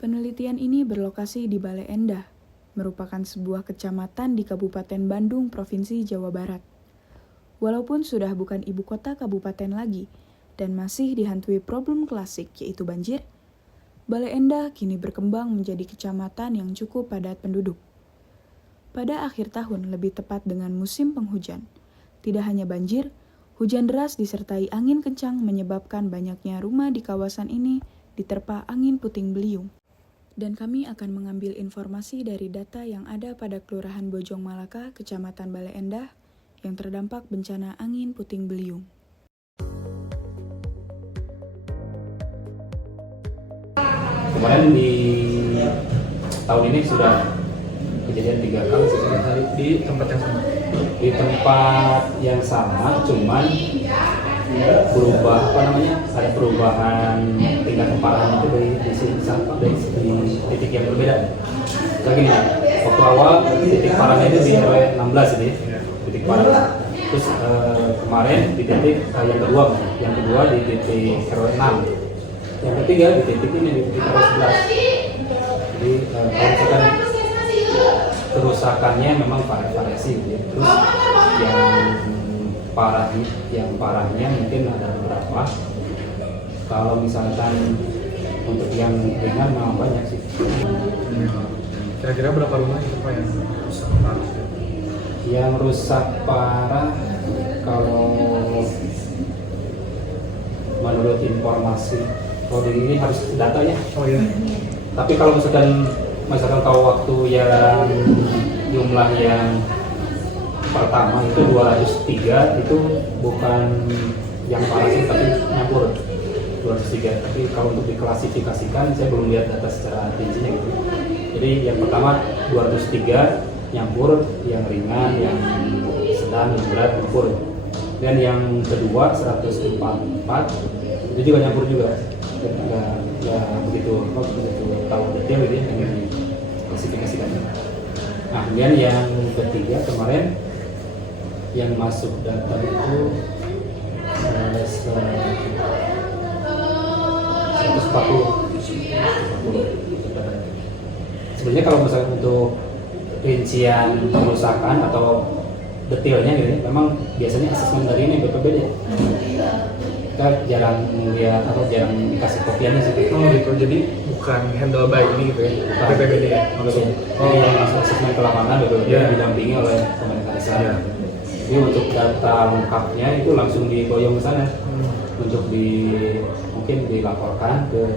Penelitian ini berlokasi di Bale Endah, merupakan sebuah kecamatan di Kabupaten Bandung, Provinsi Jawa Barat. Walaupun sudah bukan ibu kota kabupaten lagi dan masih dihantui problem klasik yaitu banjir, Bale Endah kini berkembang menjadi kecamatan yang cukup padat penduduk. Pada akhir tahun, lebih tepat dengan musim penghujan, tidak hanya banjir, hujan deras disertai angin kencang menyebabkan banyaknya rumah di kawasan ini diterpa angin puting beliung. Dan kami akan mengambil informasi dari data yang ada pada Kelurahan Bojong Malaka, Kecamatan Bale Endah, yang terdampak bencana angin puting beliung. Kemarin di tahun ini sudah kejadian 3 kali di tempat yang sama. di tempat yang sama, cuman berubah ada perubahan tingkat keparahan itu dari titik yang berbeda. Lagi nih, waktu awal titik parahnya itu di RW 16 ini, titik parah. Terus kemarin di titik yang kedua di titik RW 6. Yang ketiga di titik ini di titik RW 11. Jadi kalau misalkan kerusakannya memang variasi gitu ya. Terus yang parahnya mungkin ada beberapa. Kalau misalkan untuk yang ringan memang banyak sih. Kira-kira berapa rumah itu Pak yang rusak parah? Yang rusak parah kalau menurut informasi, kalau ini harus datanya. Oh iya. Tapi kalau misalkan tahu waktu yang jumlah yang pertama itu 203, itu bukan yang parah sih, tapi nyampur 203. Tapi kalau untuk diklasifikasikan, saya belum lihat data secara rincinya gitu. Jadi yang pertama 203 nyampur, yang ringan, yang sedang, yang berat nyampur. Dan yang kedua 144 itu juga nyampur juga. Nggak begitu tahu detail gitu ya yang diklasifikasikannya. Nah, kemudian yang ketiga kemarin yang masuk data itu 140. Sebenarnya kalau misalnya untuk rincian kerusakan atau detailnya gitu, memang biasanya asesmen dari ini BPBD. Kita jarang melihat atau jarang dikasih kopiannya sih. Oh gitu, jadi bukan handle by ini gitu ya, BPBD ya? Jadi yang asesmen ke lapangan BPBD didampingi oleh pemerintah desa. Jadi untuk data lengkapnya itu langsung diboyong ke sana untuk mungkin dilaporkan ke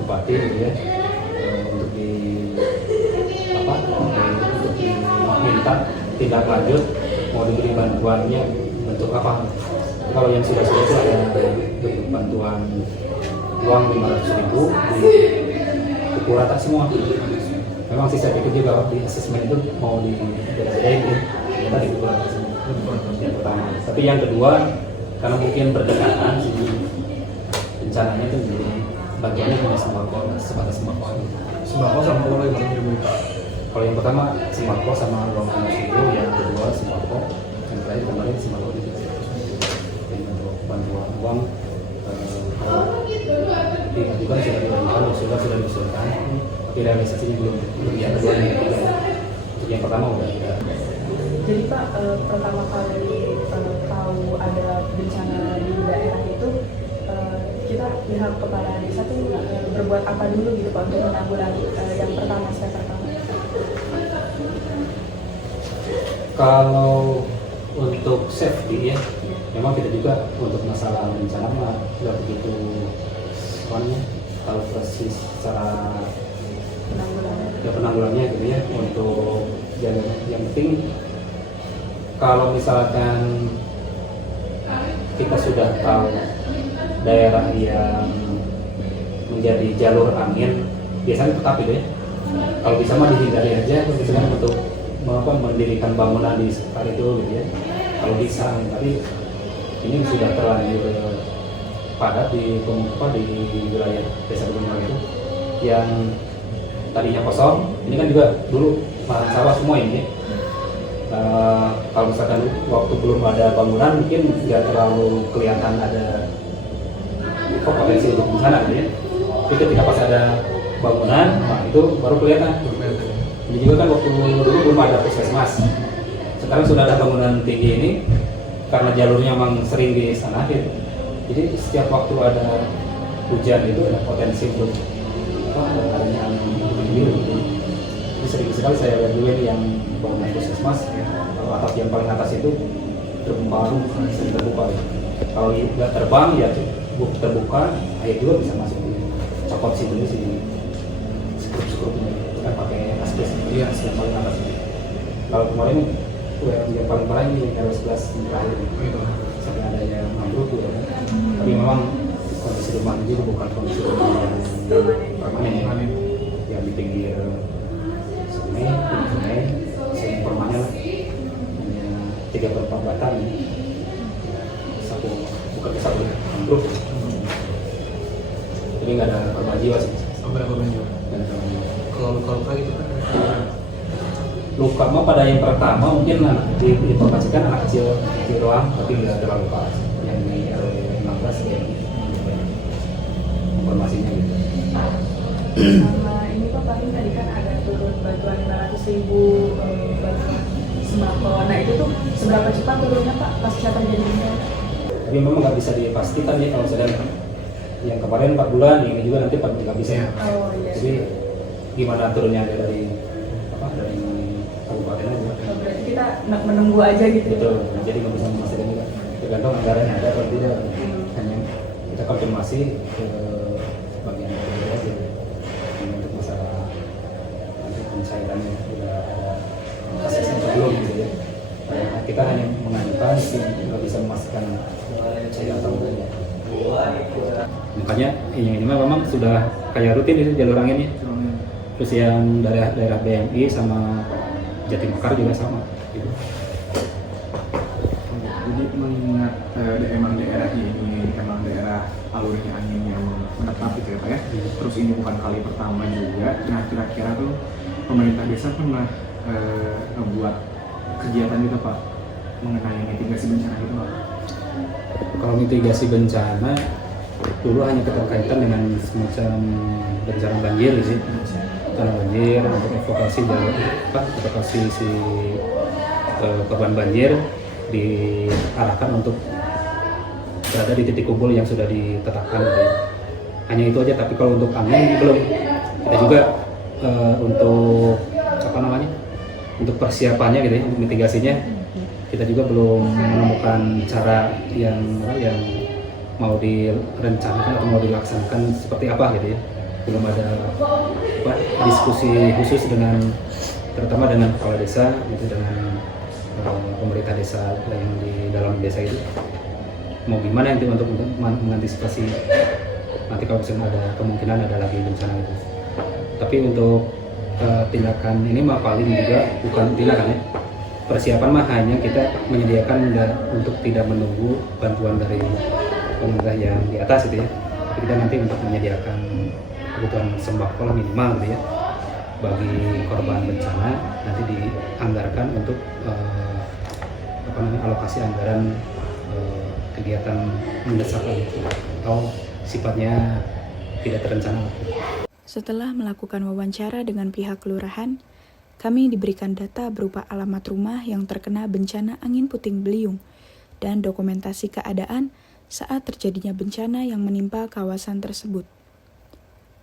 bupati gitu ya, untuk diminta tindak lanjut mau diberi bantuannya bentuk apa. Kalau yang sudah itu ada bentuk bantuan uang 500.000 dipukul rata semua. Memang sih saya pikir juga di asesmen itu mau dibedain gitu. Kita dipukul rata semua. Yang pertama. Tapi yang kedua, karena mungkin berdekatan sih rencananya itu jadi bagiannya hanya sebatas sembako. Sembako sama uang 500.000. Kalau yang pertama sembako sama uang 500.000, yang kedua sembako, yang terakhir kemarin sembako juga. Untuk bantuan uang juga sudah dilakukan, sudah diusulkan, tapi realisasinya belum. Yang kedua dan yang ketiga, yang pertama udah. Jadi Pak, pertama kali tahu ada bencana di daerah itu, kita pihak kepala desa tuh berbuat apa dulu gitu Pak untuk menanggulangi yang pertama, step pertama? Kalau untuk safety ya, memang kita juga untuk masalah bencana mah nggak begitu kalau persis secara penanggulannya gitu ya. Untuk yang penting kalau misalkan kita sudah tahu daerah yang menjadi jalur angin, biasanya tetap gitu ya. Kalau bisa mah dihindari aja, misalkan untuk mendirikan bangunan di sekitar itu gitu ya. Kalau bisa, tapi ini sudah terlanjur padat di wilayah desa Bojong itu yang tadinya kosong. Ini kan juga dulu lahan sawah semua ini. Kalau misalkan waktu belum ada bangunan mungkin nggak terlalu kelihatan ada potensi untuk bencana gitu ya. Tapi ketika pas ada bangunan, nah itu baru kelihatan. Jadi juga kan waktu dulu belum ada puskesmas. Sekarang sudah ada bangunan tinggi ini karena jalurnya memang sering di sana gitu. Jadi setiap waktu ada hujan itu ada potensi untuk adanya angin tinggi gitu. Jadi sering sekali saya lihat juga nih yang bangunan puskesmas, kalau atap yang paling atas itu baru sering terbuka. Kalau nggak terbang ya terbuka, air juga bisa masuk di copot sih dulu sih skrup-skrupnya kan pakai asbes yang paling atas. Kalau kemarin yang paling parah ini RW 11 yang terakhir sampai ada yang ambruk gitu kan. Tapi memang kondisi rumah ini juga bukan kondisi rumah yang permanen ya, yang di pinggir sungai sering permanen lah, hanya 3/4 batang sapu bukan sapu ambruk. Jadi nggak ada korban jiwa sih. Sampai korban jiwa. Kalau luka-luka gitu kan? Luka mah pada yang pertama mungkin diinformasikan anak kecil doang, tapi nggak terlalu parah. Yang di RW 15 ya informasinya gitu. Sama ini Pak, paling tadi kan ada turun bantuan 500.000 bantuan sembako. Nah itu tuh seberapa cepat turunnya Pak pasca terjadi bencana? Tapi memang nggak bisa dipastikan nih kalau sedang yang kemarin 4 bulan, ini juga nanti 4 bulan nggak bisa. Oh iya. Jadi gimana turunnya dari kabupaten aja. Berarti kita menunggu aja gitu. Betul. Jadi nggak bisa memastikan juga. Tergantung anggarannya ada atau tidak. Hanya kita konfirmasi ke bagian dari aja. Untuk masalah nanti pencairannya sudah ada kasusnya atau belum gitu ya. Kita hanya mengajukan sih, nggak bisa memastikan cair atau enggaknya. Makanya yang ini memang sudah kayak rutin itu jalur anginnya. Terus yang daerah BMI sama Jatimekar juga sama gitu. Jadi mengingat emang daerah ini emang daerah alurnya angin yang menetap gitu ya Pak ya. Terus ini bukan kali pertama juga. Nah kira-kira tuh pemerintah desa pernah membuat kegiatan gitu Pak mengenai mitigasi bencana gitu Pak? Kalau mitigasi bencana dulu hanya keterkaitan dengan semacam bencana banjir sih, bencana banjir untuk evakuasi si korban banjir diarahkan untuk berada di titik kumpul yang sudah ditetapkan gitu ya. Hanya itu aja, tapi kalau untuk angin belum. Kita juga untuk untuk persiapannya gitu ya, untuk mitigasinya kita juga belum menemukan cara yang mau direncanakan atau mau dilaksanakan seperti apa gitu ya. Belum ada diskusi khusus dengan terutama dengan kepala desa gitu, dengan pemerintah desa yang di dalam desa itu mau gimana nanti untuk mengantisipasi nanti kalau misalnya ada kemungkinan ada lagi bencana itu. Tapi untuk tindakan ini mah paling juga bukan tindakan ya, persiapan mah hanya kita menyediakan untuk tidak menunggu bantuan dari pemerintah yang di atas gitu ya. Jadi kita nanti untuk menyediakan kebutuhan sembako lah minimal gitu ya bagi korban bencana, nanti dianggarkan untuk alokasi anggaran kegiatan mendesak gitu, atau sifatnya tidak terencana. Setelah melakukan wawancara dengan pihak kelurahan, kami diberikan data berupa alamat rumah yang terkena bencana angin puting beliung dan dokumentasi keadaan saat terjadinya bencana yang menimpa kawasan tersebut.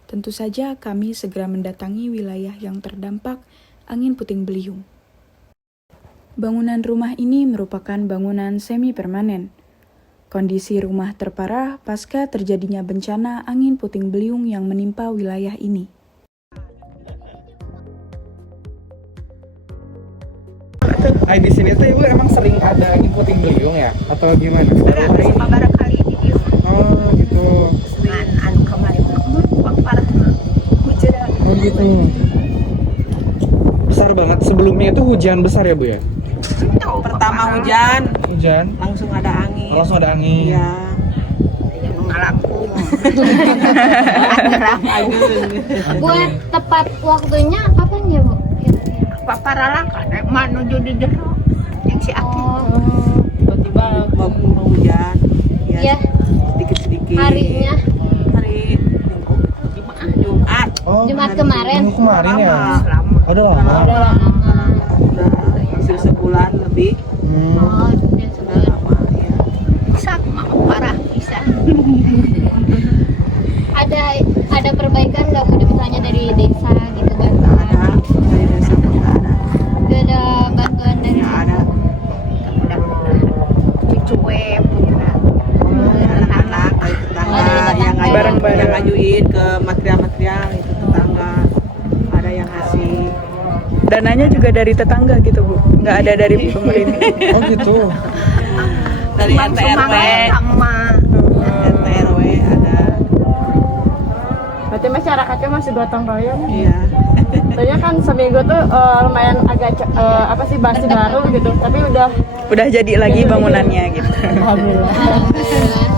Tentu saja kami segera mendatangi wilayah yang terdampak angin puting beliung. Bangunan rumah ini merupakan bangunan semi permanen. Kondisi rumah terparah pasca terjadinya bencana angin puting beliung yang menimpa wilayah ini. Di sini tuh Ibu emang sering ada angin puting beliung ya? Atau gimana? Sama barangkali di dia. Oh gitu. Anu kemarin waktu parah hujan. Oh gitu. Besar banget. Sebelumnya itu hujan besar ya Bu ya? Pertama hujan, Langsung ada angin. langsung ada angin. Iya. Ngalangkung. Buat tepat waktunya kapan ya Bu? Paparalah kan menuju di jero yang si Aki. Tiba-tiba Mau hujan. ya Sedikit-sedikit. harinya Hari Jumat. Oh, Jumat kemarin ya? Lama. Ada lama. Udah hampir sebulan lebih. Oh, udah sebulan. Lama ya. Bisa parah bisa. Ada perbaikan nggak Bu misalnya dari desa gitu kan? Ada dari desa nggak ada. Gak ada bantuan dari Nggak ada. Cuek punya Anak-anak dari tetangga dari tetangga. yang Bareng-bareng. yang ngajuin ke material-material itu tetangga. Ada yang ngasih. Dananya juga dari tetangga gitu Bu, nggak ada dari pemerintah. Oh gitu. Dari RT RW. sama. RT RW ada. Berarti masyarakatnya masih gotong royong. Iya. Soalnya kan seminggu tuh lumayan agak apa sih basi baru gitu, tapi udah Udah jadi lagi bangunannya gitu. alhamdulillah.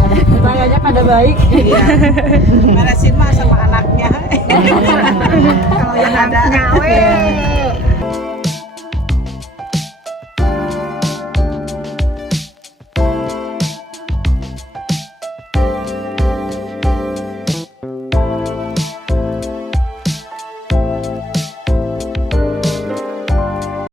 Tetangganya pada baik. Iya. Beresin mah sama anaknya. Kalau yang ada. Nyawe.